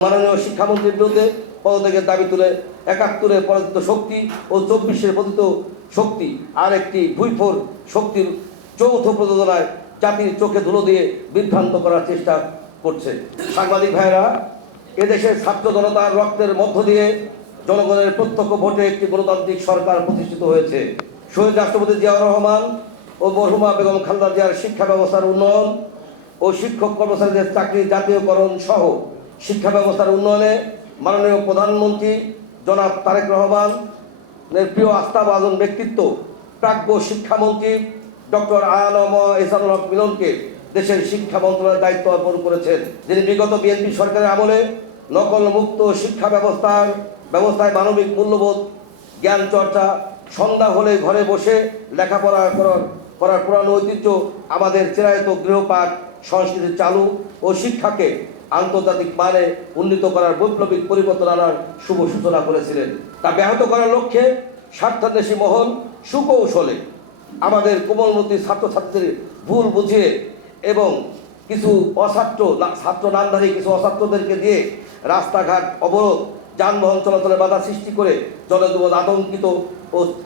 মাননীয় শিক্ষামন্ত্রীর বিরুদ্ধে পদত্যাগের দাবি তুলে ৭১-এ পরাজিত শক্তি ও ২৪-এ পতিত শক্তি আর একটি ভুইফোর শক্তির যৌথ প্রযোজনায় জাতির চোখে ধুলো দিয়ে বিভ্রান্ত করার চেষ্টা করছে। সাংবাদিক ভাইয়েরা, এদেশের ছাত্র জনতার রক্তের মধ্য দিয়ে জনগণের প্রত্যক্ষ ভোটে একটি গণতান্ত্রিক সরকার প্রতিষ্ঠিত হয়েছে। শহীদ রাষ্ট্রপতি জিয়াউর রহমান ও মরহুমা বেগম খালেদা জিয়ার শিক্ষা ব্যবস্থার উন্নয়ন ও শিক্ষক কর্মচারীদের চাকরির জাতীয়করণ সহ শিক্ষা ব্যবস্থার উন্নয়নে মাননীয় প্রধানমন্ত্রী জনাব তারেক রহমানের প্রিয় আস্থাভাজন ব্যক্তিত্ব প্রাজ্ঞ শিক্ষামন্ত্রী ডক্টর আ.ন.ম এহসানুল হক মিলনকে দেশের শিক্ষা মন্ত্রণালয়ের দায়িত্ব অর্পণ করেছেন, যিনি বিগত বিএনপি সরকারের আমলে নকল মুক্ত শিক্ষা ব্যবস্থায় মানবিক মূল্যবোধ, জ্ঞান চর্চা, সন্ধ্যা হলে ঘরে বসে লেখাপড়া করার পুরানো ঐতিহ্য, আমাদের চিরায়ত গৃহপাঠ সংস্কৃতি চালু ও শিক্ষাকে আন্তর্জাতিক মানে উন্নীত করার বৈপ্লবিক পরিবর্তন আনার শুভ সূচনা করেছিলেন। তা ব্যাহত করার লক্ষ্যে স্বার্থান্বেষী মহল সুকৌশলে আমাদের কোমলমতি ছাত্রছাত্রীদের ভুল বুঝিয়ে এবং কিছু ছাত্র নামধারী কিছু অছাত্রদেরকে দিয়ে রাস্তাঘাট অবরোধ, যানবাহন চলাচলে বাধা সৃষ্টি করে জনজীবন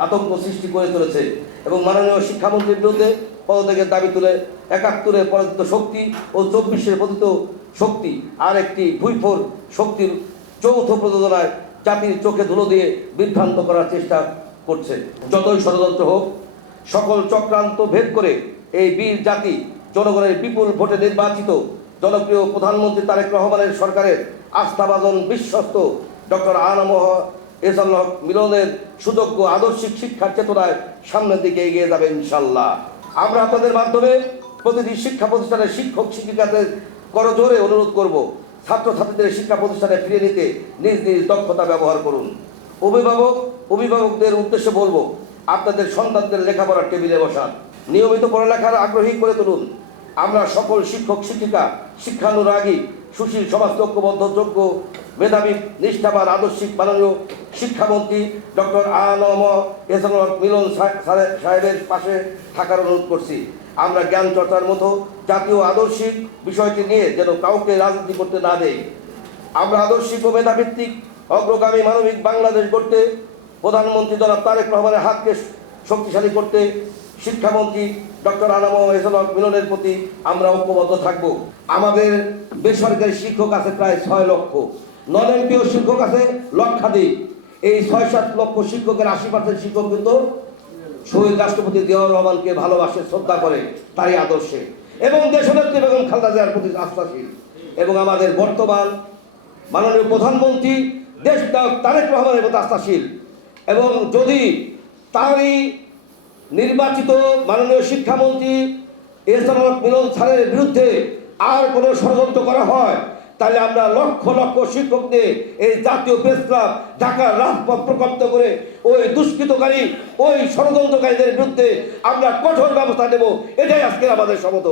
আতঙ্ক সৃষ্টি করে চলেছে এবং মাননীয় শিক্ষামন্ত্রীর বিরুদ্ধে পদত্যাগের দাবি তুলে ৭১-এ পরাজিত শক্তি ও ২৪-এ পতিত শক্তি আর একটি ভুইফোর শক্তির যৌথ প্রযোজনায় জাতির চোখে ধুলো দিয়ে বিভ্রান্ত করার চেষ্টা করছে। যতই ষড়যন্ত্র হোক, সকল চক্রান্ত ভেদ করে এই বীর জাতি জনগণের বিপুল ভোটে নির্বাচিত জনপ্রিয় প্রধানমন্ত্রী তারেক রহমানের সরকারের আস্থাভাজন বিশ্বস্ত ডক্টর আ.ন.ম এহসানুল হক মিলনের সুযোগ্য আদর্শিক শিক্ষার চেতনায় সামনের দিকে এগিয়ে যাবে ইনশাল্লাহ। আমরা আপনাদের মাধ্যমে প্রতিটি শিক্ষা প্রতিষ্ঠানের শিক্ষক শিক্ষিকাদের করজোরে অনুরোধ করব, ছাত্রছাত্রীদের শিক্ষা প্রতিষ্ঠানে ফিরে নিতে নিজ নিজ দক্ষতা ব্যবহার করুন। অভিভাবকদের উদ্দেশ্যে বলবো, আপনাদের সন্তানদের লেখাপড়ার টেবিলে বসান, নিয়মিত পড়ালেখার আগ্রহী করে তুলুন। আমরা সকল শিক্ষক শিক্ষিকা শিক্ষানুরাগী, সুশীল, সমাজ ঐক্যবদ্ধ, যোগ্য, মেধাবী, নিষ্ঠাবান, আদর্শিক মাননীয় শিক্ষামন্ত্রী ডক্টর আ.ন.ম এহসানুল হক মিলন সাহেবের পাশে থাকার অনুরোধ করছি। আমরা জ্ঞান চর্চার মতো জাতীয় আদর্শিক বিষয়টি নিয়ে যেন কাউকে রাজনীতি করতে না দেই। আমরা আদর্শিক ও মেধাভিত্তিক অগ্রগামী মানবিক বাংলাদেশ গড়তে প্রধানমন্ত্রী জনাব তারেক রহমানের হাতকে শক্তিশালী করতে শিক্ষামন্ত্রী ডক্টর আ.ন.ম এহসানুল হক মিলনের প্রতি আমরা ঐক্যবদ্ধ থাকব। আমাদের বেসরকারি শিক্ষক আছে প্রায় ৬ লক্ষ, নন এমপিও শিক্ষক আছে লক্ষাধিক। এই ৬-৭ লক্ষ শিক্ষকের ৮০% শিক্ষক কিন্তু শহীদ রাষ্ট্রপতি জিয়াউর রহমানকে ভালোবাসে, শ্রদ্ধা করে, তারই আদর্শে এবং দেশনেত্রী বেগম খালেদা জিয়ার প্রতি আস্থাশীল। এবং আমাদের বর্তমান মাননীয় প্রধানমন্ত্রী দেশনায়ক তারেক রহমানের প্রতি আস্থাশীল। এবং যদি তারই নির্বাচিত মাননীয় শিক্ষামন্ত্রী এহসানুল হক মিলন স্যারের বিরুদ্ধে আর কোনো ষড়যন্ত্র করা হয়, তাহলে আমরা লক্ষ লক্ষ শিক্ষকদের এই জাতীয় প্রেস ক্লাব ঢাকার রাজপথ প্রকম্পিত করে ওই দুষ্কৃতকারী, ওই ষড়যন্ত্রকারীদের বিরুদ্ধে আমরা কঠোর ব্যবস্থা নেব। এটাই আজকের আমাদের শপথ।